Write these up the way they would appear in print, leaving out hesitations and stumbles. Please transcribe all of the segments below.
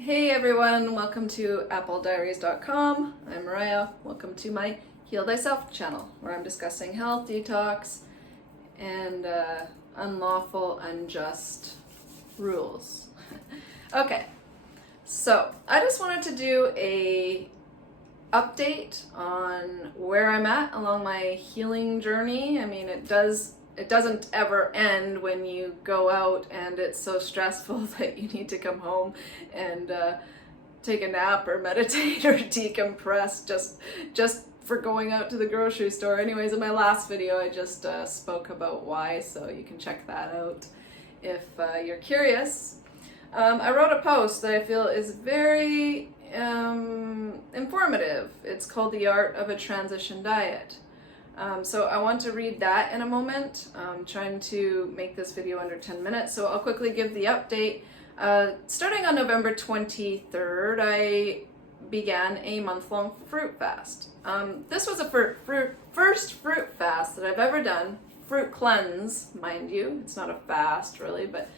Hey everyone, welcome to applediaries.com. I'm Mariah. Welcome to my Heal Thyself channel, where I'm discussing health, detox, and unlawful, unjust rules. Okay, so I just wanted to do a update on where I'm at along my healing journey. I mean, it doesn't ever end when you go out and it's so stressful that you need to come home and take a nap or meditate or decompress just for going out to the grocery store. Anyways, in my last video I just spoke about why, so you can check that out if you're curious. I wrote a post that I feel is very informative. It's called The Art of a Transition Diet. So I want to read that in a moment. I'm trying to make this video under 10 minutes, so I'll quickly give the update. Starting on November 23rd, I began a month-long fruit fast. This was a first fruit fast that I've ever done. Fruit cleanse, mind you. It's not a fast, really, but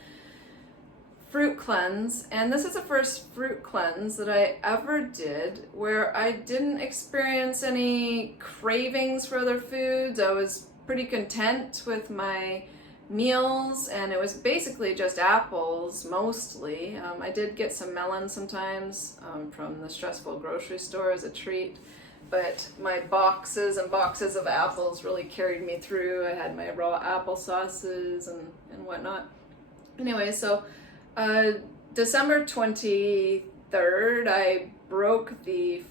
fruit cleanse. And this is the first fruit cleanse that I ever did where I didn't experience any cravings for other foods. I was pretty content with my meals, and it was basically just apples mostly. I did get some melon sometimes from the stressful grocery store as a treat, but my boxes and boxes of apples really carried me through. I had my raw apple sauces and whatnot. Anyway, so December 23rd, I broke the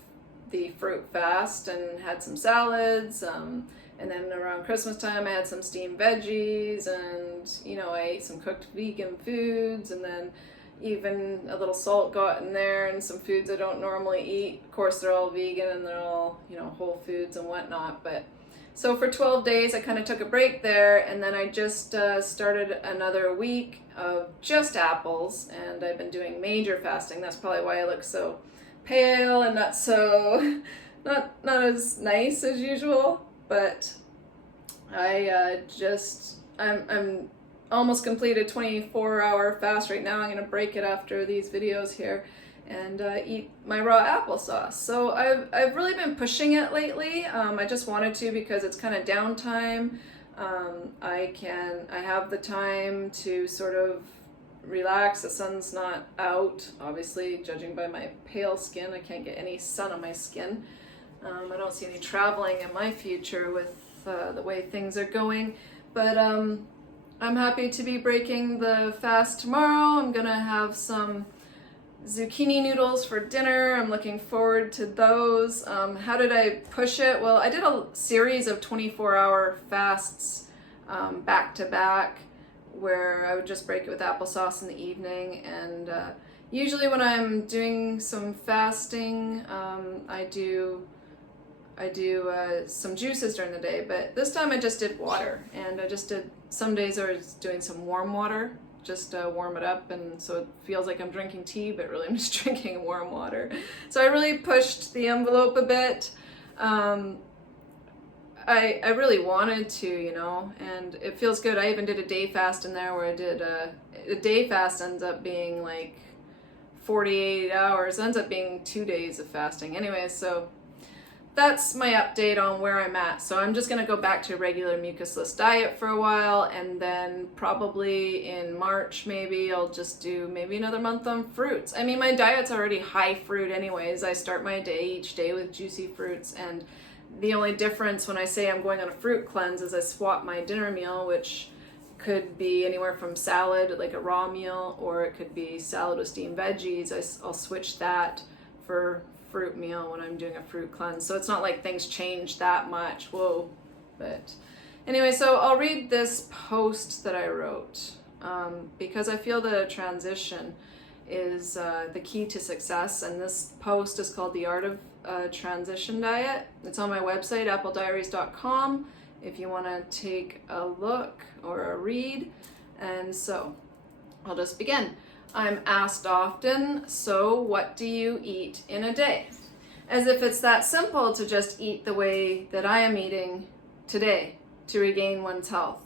fruit fast and had some salads, and then around Christmas time I had some steamed veggies, and I ate some cooked vegan foods, and then even a little salt got in there and some foods I don't normally eat. Of course, they're all vegan and they're all whole foods and whatnot, but so for 12 days I kind of took a break there, and then I just started another week of just apples, and I've been doing major fasting. That's probably why I look so pale and not so not as nice as usual, but I'm almost completed 24-hour fast right now. I'm going to break it after these videos here and eat my raw applesauce. So I've really been pushing it lately. I just wanted to because it's kind of downtime. I have the time to sort of relax. The sun's not out, obviously, judging by my pale skin. I can't get any sun on my skin. I don't see any traveling in my future with the way things are going, but I'm happy to be breaking the fast tomorrow. I'm gonna have some zucchini noodles for dinner. I'm looking forward to those. How did I push it? Well, I did a series of 24-hour fasts back to back, where I would just break it with applesauce in the evening, and usually when I'm doing some fasting, I do some juices during the day, but this time I just did water, and some days I was doing some warm water, just warm it up, and so it feels like I'm drinking tea, but really I'm just drinking warm water. So I really pushed the envelope a bit. I really wanted to, and it feels good. I even did a day fast in there where I did a day fast ends up being like 48 hours, ends up being 2 days of fasting. Anyway, so that's my update on where I'm at. So I'm just going to go back to a regular mucusless diet for a while, and then probably in March maybe I'll just do maybe another month on fruits. I mean, my diet's already high fruit anyways. I start my day each day with juicy fruits, and the only difference when I say I'm going on a fruit cleanse is I swap my dinner meal, which could be anywhere from salad, like a raw meal, or it could be salad with steamed veggies. I'll switch that for fruit meal when I'm doing a fruit cleanse. So it's not like things change that much. Whoa. But anyway, so I'll read this post that I wrote because I feel that a transition is the key to success. And this post is called The Art of a Transition Diet. It's on my website, applediaries.com, if you want to take a look or a read. And so I'll just begin. I'm asked often, so what do you eat in a day? As if it's that simple to just eat the way that I am eating today to regain one's health.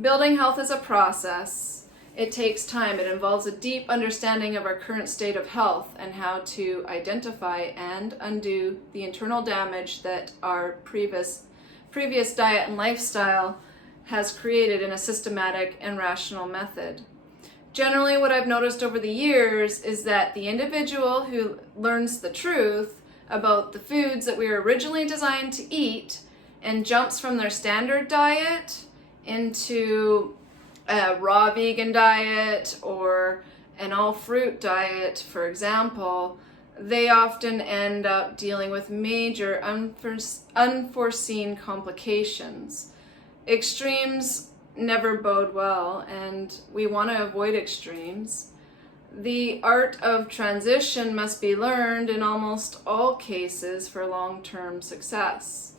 Building health is a process. It takes time. It involves a deep understanding of our current state of health and how to identify and undo the internal damage that our previous diet and lifestyle has created in a systematic and rational method. Generally, what I've noticed over the years is that the individual who learns the truth about the foods that we were originally designed to eat and jumps from their standard diet into a raw vegan diet or an all fruit diet, for example, they often end up dealing with major unforeseen complications. Extremes never bode well, and we want to avoid extremes. The art of transition must be learned in almost all cases for long-term success.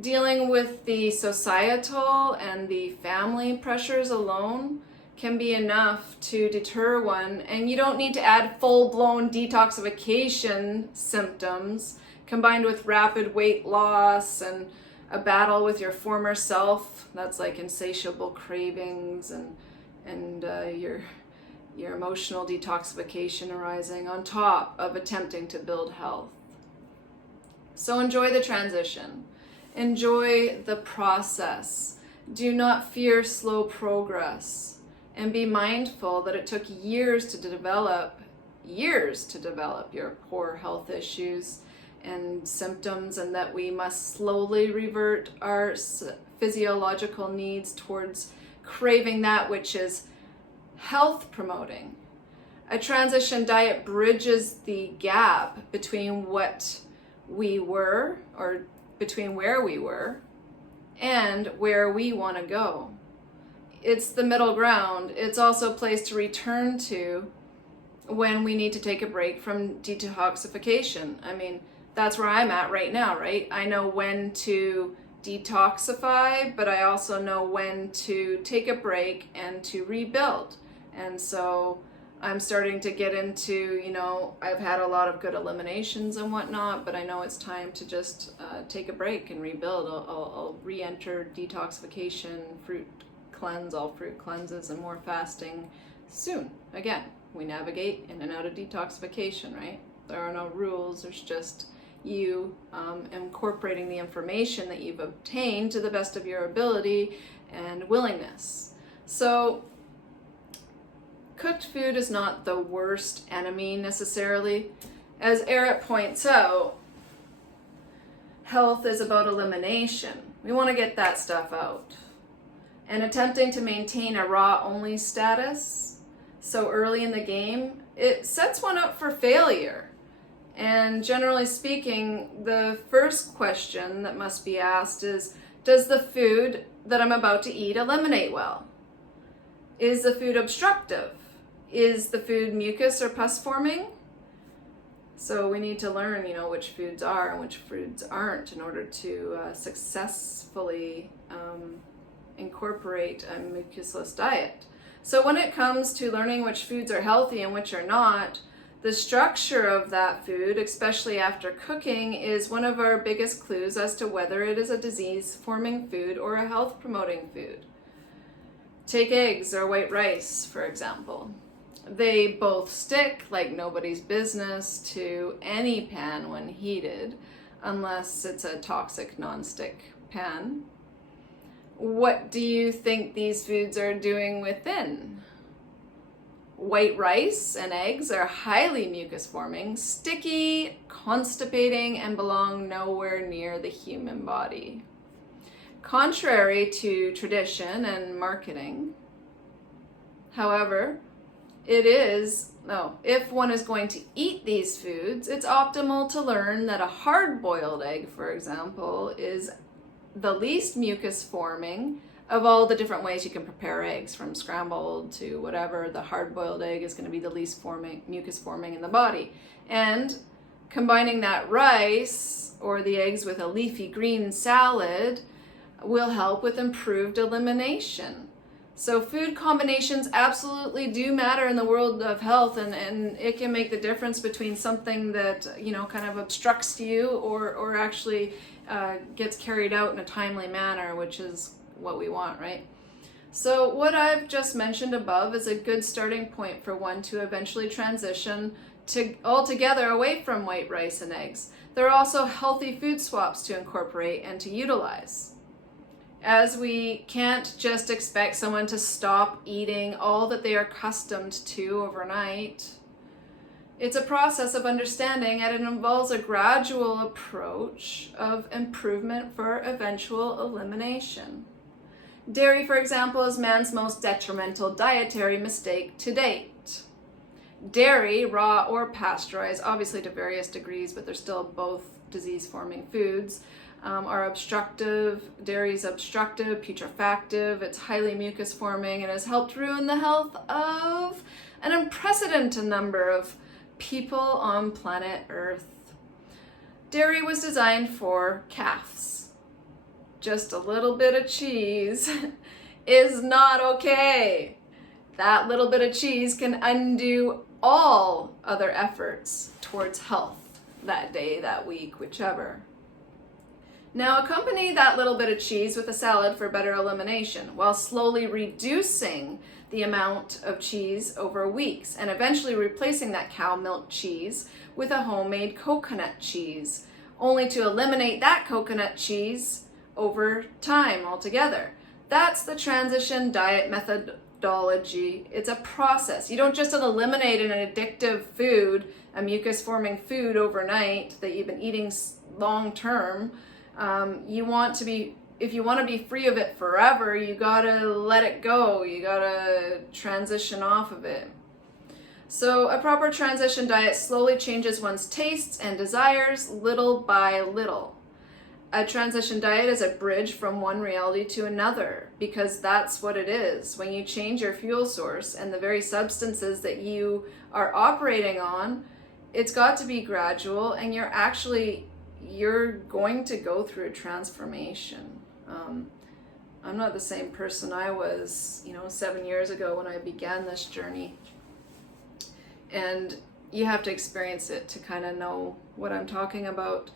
Dealing with the societal and the family pressures alone can be enough to deter one, and you don't need to add full-blown detoxification symptoms combined with rapid weight loss and a battle with your former self. That's like insatiable cravings and your emotional detoxification arising on top of attempting to build health. So enjoy the transition. Enjoy the process. Do not fear slow progress, and be mindful that it took years to develop your poor health issues and symptoms, and that we must slowly revert our physiological needs towards craving that which is health promoting. A transition diet bridges the gap between what we were, or between where we were and where we want to go. It's the middle ground. It's also a place to return to when we need to take a break from detoxification. I mean, that's where I'm at right now, right? I know when to detoxify, but I also know when to take a break and to rebuild. And so I'm starting to get into, I've had a lot of good eliminations and whatnot, but I know it's time to just take a break and rebuild. I'll re-enter detoxification, all fruit cleanses, and more fasting soon. Again, we navigate in and out of detoxification, right? There are no rules. There's just you incorporating the information that you've obtained to the best of your ability and willingness. So cooked food is not the worst enemy necessarily. As Eric points out, health is about elimination. We want to get that stuff out. And attempting to maintain a raw-only status so early in the game, it sets one up for failure. And generally speaking, the first question that must be asked is, does the food that I'm about to eat eliminate well? Is the food obstructive? Is the food mucus or pus forming? So we need to learn, which foods are and which foods aren't in order to successfully incorporate a mucusless diet. So when it comes to learning which foods are healthy and which are not, the structure of that food, especially after cooking, is one of our biggest clues as to whether it is a disease-forming food or a health-promoting food. Take eggs or white rice, for example. They both stick like nobody's business to any pan when heated, unless it's a toxic non-stick pan. What do you think these foods are doing within? White rice and eggs are highly mucus-forming, sticky, constipating, and belong nowhere near the human body. Contrary to tradition and marketing, however, if one is going to eat these foods, it's optimal to learn that a hard-boiled egg, for example, is the least mucus-forming of all the different ways you can prepare eggs, from scrambled to whatever. The hard-boiled egg is going to be the least mucus-forming in the body. And combining that rice or the eggs with a leafy green salad will help with improved elimination. So food combinations absolutely do matter in the world of health, and it can make the difference between something that, kind of obstructs you or actually gets carried out in a timely manner, which is what we want, right? So what I've just mentioned above is a good starting point for one to eventually transition altogether away from white rice and eggs. There are also healthy food swaps to incorporate and to utilize. As we can't just expect someone to stop eating all that they are accustomed to overnight. It's a process of understanding, and it involves a gradual approach of improvement for eventual elimination. Dairy, for example, is man's most detrimental dietary mistake to date. Dairy, raw or pasteurized, obviously to various degrees, but they're still both disease-forming foods, are obstructive. Dairy is obstructive, putrefactive, it's highly mucus-forming, and has helped ruin the health of an unprecedented number of people on planet Earth. Dairy was designed for calves. Just a little bit of cheese is not okay. That little bit of cheese can undo all other efforts towards health that day, that week, whichever. Now accompany that little bit of cheese with a salad for better elimination, while slowly reducing the amount of cheese over weeks and eventually replacing that cow milk cheese with a homemade coconut cheese, only to eliminate that coconut cheese over time altogether. That's the transition diet methodology. It's a process. You don't just eliminate an addictive food, a mucus-forming food overnight that you've been eating long term. If you want to be free of it forever, you gotta let it go. You gotta transition off of it. So a proper transition diet slowly changes one's tastes and desires little by little. A transition diet is a bridge from one reality to another, because that's what it is. When you change your fuel source and the very substances that you are operating on, it's got to be gradual, and you're going to go through a transformation. I'm not the same person I was, 7 years ago when I began this journey. And you have to experience it to kind of know what I'm talking about.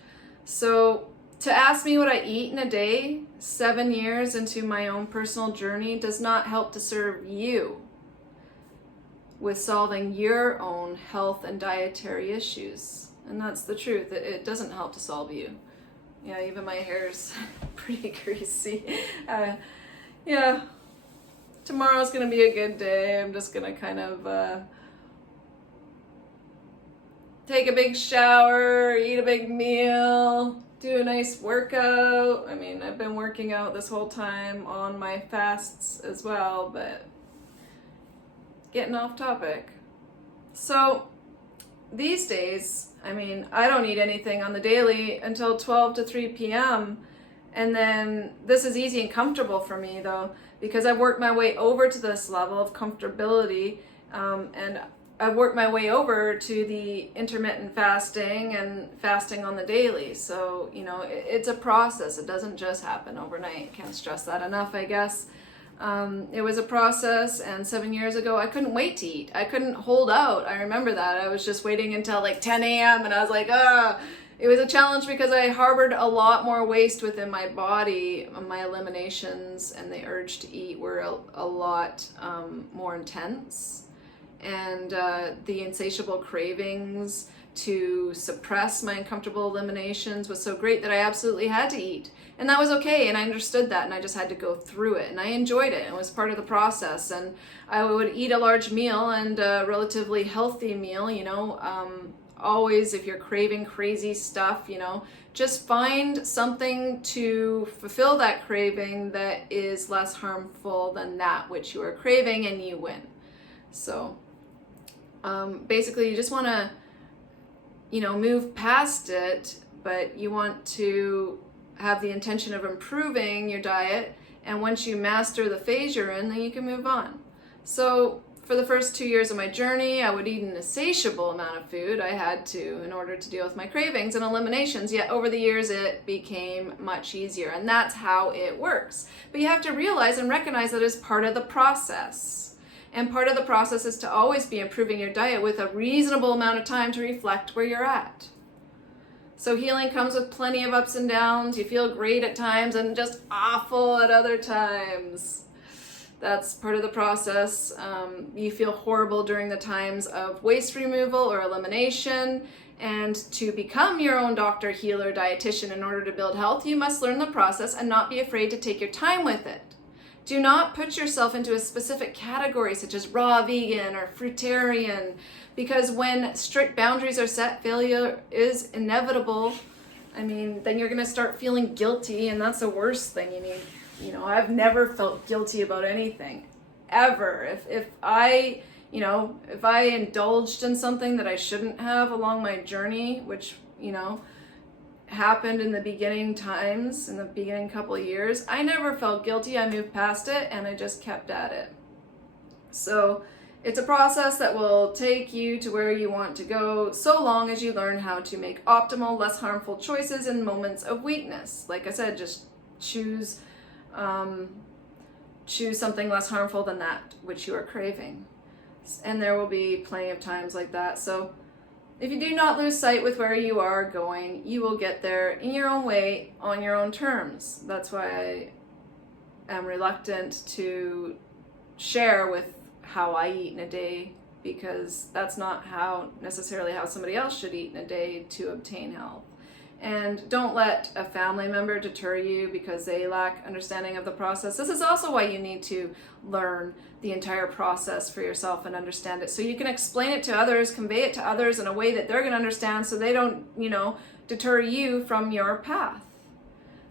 So to ask me what I eat in a day, 7 years into my own personal journey, does not help to serve you with solving your own health and dietary issues. And that's the truth. It doesn't help to solve you. Yeah, even my hair's pretty greasy. Yeah, tomorrow's gonna be a good day. I'm just gonna kind of take a big shower, eat a big meal, do a nice workout. I mean, I've been working out this whole time on my fasts as well, but getting off topic. So these days, I don't eat anything on the daily until 12 to 3 p.m. And then this is easy and comfortable for me though, because I've worked my way over to this level of comfortability, and I've worked my way over to the intermittent fasting and fasting on the daily. So, it's a process. It doesn't just happen overnight. Can't stress that enough, I guess. It was a process, and 7 years ago, I couldn't wait to eat. I couldn't hold out. I remember that. I was just waiting until like 10 a.m. and I was like, It was a challenge because I harbored a lot more waste within my body. My eliminations and the urge to eat were a lot more intense. And the insatiable cravings to suppress my uncomfortable eliminations was so great that I absolutely had to eat. And that was okay, and I understood that, and I just had to go through it, and I enjoyed it. It was part of the process, and I would eat a large meal and a relatively healthy meal, always if you're craving crazy stuff, just find something to fulfill that craving that is less harmful than that which you are craving, and you win. So basically you just want to, move past it, but you want to have the intention of improving your diet, and once you master the phase you're in, then you can move on. So for the first 2 years of my journey, I would eat an insatiable amount of food. I had to in order to deal with my cravings and eliminations, yet over the years it became much easier, and that's how it works. But you have to realize and recognize that it's part of the process. And part of the process is to always be improving your diet with a reasonable amount of time to reflect where you're at. So healing comes with plenty of ups and downs. You feel great at times and just awful at other times. That's part of the process. You feel horrible during the times of waste removal or elimination. And to become your own doctor, healer, dietitian in order to build health, you must learn the process and not be afraid to take your time with it. Do not put yourself into a specific category such as raw vegan or fruitarian, because when strict boundaries are set, failure is inevitable. I mean, then you're going to start feeling guilty, and that's the worst thing you need. You know, I've never felt guilty about anything, ever. If I indulged in something that I shouldn't have along my journey, which, happened in the beginning times, in the beginning couple of years, I never felt guilty. I moved past it and I just kept at it. So it's a process that will take you to where you want to go, so long as you learn how to make optimal, less harmful choices in moments of weakness. Like I said, just choose something less harmful than that which you are craving. And there will be plenty of times like that. So if you do not lose sight with where you are going, you will get there in your own way, on your own terms. That's why I am reluctant to share with how I eat in a day, because that's not necessarily how somebody else should eat in a day to obtain health. And don't let a family member deter you because they lack understanding of the process. This is also why you need to learn the entire process for yourself and understand it, so you can explain it to others, convey it to others in a way that they're going to understand, so they don't, deter you from your path.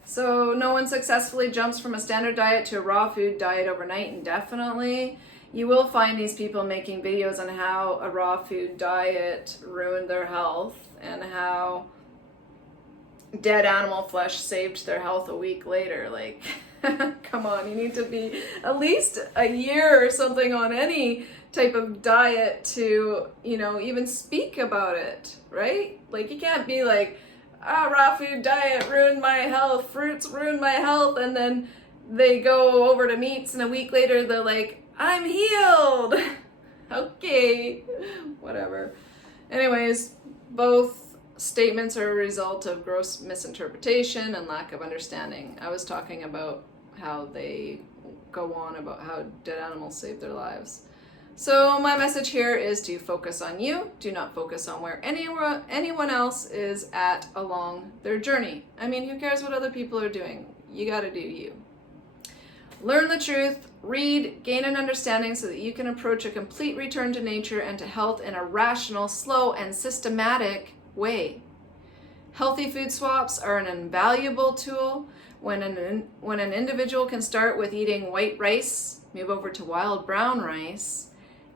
So no one successfully jumps from a standard diet to a raw food diet overnight indefinitely. You will find these people making videos on how a raw food diet ruined their health and how dead animal flesh saved their health a week later. Like, come on, you need to be at least a year or something on any type of diet to, even speak about it, right? Like, you can't be like, raw food diet ruined my health, fruits ruined my health, and then they go over to meats and a week later they're like, I'm healed. Okay, whatever. Anyways, both statements are a result of gross misinterpretation and lack of understanding. I was talking about how they go on about how dead animals save their lives. So my message here is to focus on you. Do not focus on where anyone else is at along their journey. I mean, who cares what other people are doing? You got to do you. Learn the truth, read, gain an understanding so that you can approach a complete return to nature and to health in a rational, slow, and systematic way. Healthy food swaps are an invaluable tool. When an individual can start with eating white rice, move over to wild brown rice,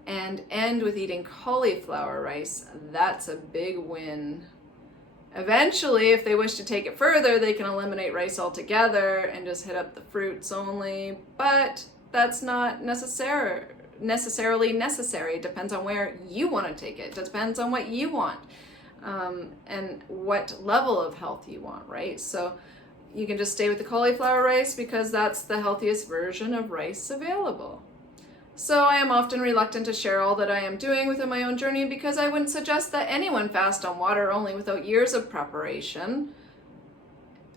and end with eating cauliflower rice, that's a big win. Eventually, if they wish to take it further, they can eliminate rice altogether and just hit up the fruits only, but that's not necessarily necessary. It depends on where you want to take it. It depends on what you want. And what level of health you want, right? So you can just stay with the cauliflower rice because that's the healthiest version of rice available. So I am often reluctant to share all that I am doing within my own journey because I wouldn't suggest that anyone fast on water only without years of preparation,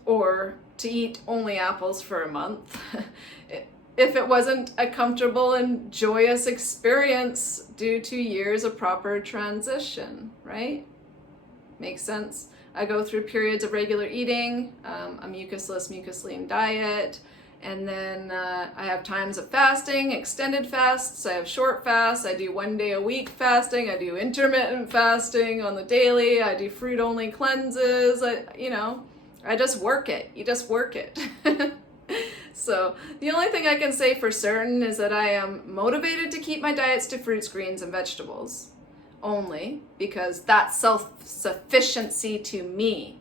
or to eat only apples for a month if it wasn't a comfortable and joyous experience due to years of proper transition, right? Makes sense. I go through periods of regular eating, a mucusless, mucus-lean diet, and then I have times of fasting, extended fasts, I have short fasts, I do 1 day a week fasting, I do intermittent fasting on the daily, I do fruit-only cleanses, I just work it. You just work it. So the only thing I can say for certain is that I am motivated to keep my diets to fruits, greens, and vegetables only, because that's self-sufficiency to me.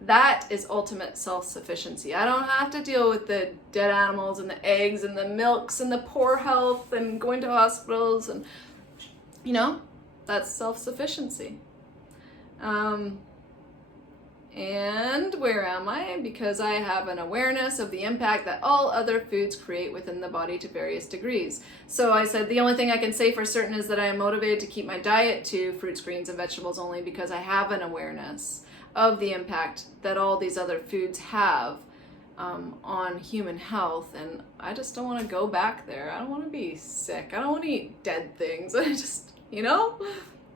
That is ultimate self-sufficiency. I don't have to deal with the dead animals and the eggs and the milks and the poor health and going to hospitals, and that's self-sufficiency. And where am I? Because I have an awareness of the impact that all other foods create within the body to various degrees. So I said the only thing I can say for certain is that I am motivated to keep my diet to fruits, greens, and vegetables only because I have an awareness of the impact that all these other foods have on human health, and I just don't want to go back there. I don't want to be sick. I don't want to eat dead things. I just, you know?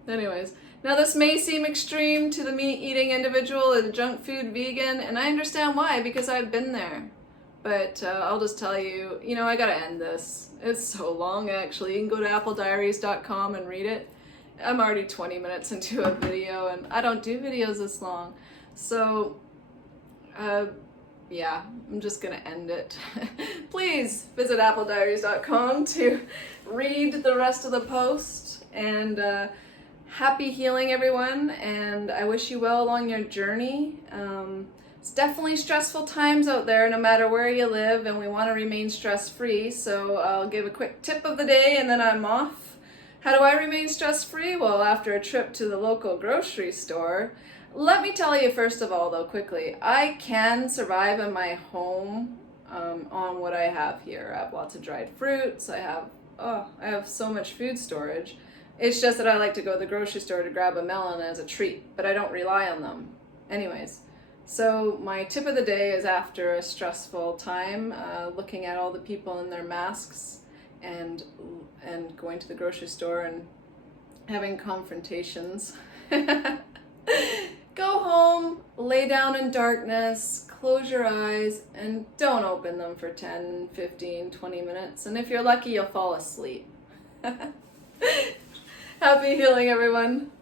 Anyways, now this may seem extreme to the meat-eating individual or the junk food vegan, and I understand why, because I've been there. But I'll just tell you, you know, I gotta end this. It's so long, actually. You can go to applediaries.com and read it. I'm already 20 minutes into a video, and I don't do videos this long. So, yeah, I'm just gonna end it. Please visit applediaries.com to read the rest of the post, and happy healing, everyone, and I wish you well along your journey. It's definitely stressful times out there, no matter where you live, and we want to remain stress-free, so I'll give a quick tip of the day and then I'm off. How do I remain stress-free? Well, after a trip to the local grocery store, let me tell you first of all, though, quickly, I can survive in my home on what I have here. I have lots of dried fruits, I have so much food storage. It's just that I like to go to the grocery store to grab a melon as a treat, but I don't rely on them. Anyways, so my tip of the day is after a stressful time, looking at all the people in their masks and going to the grocery store and having confrontations. Go home, lay down in darkness, close your eyes, and don't open them for 10, 15, 20 minutes. And if you're lucky, you'll fall asleep. Happy healing, everyone.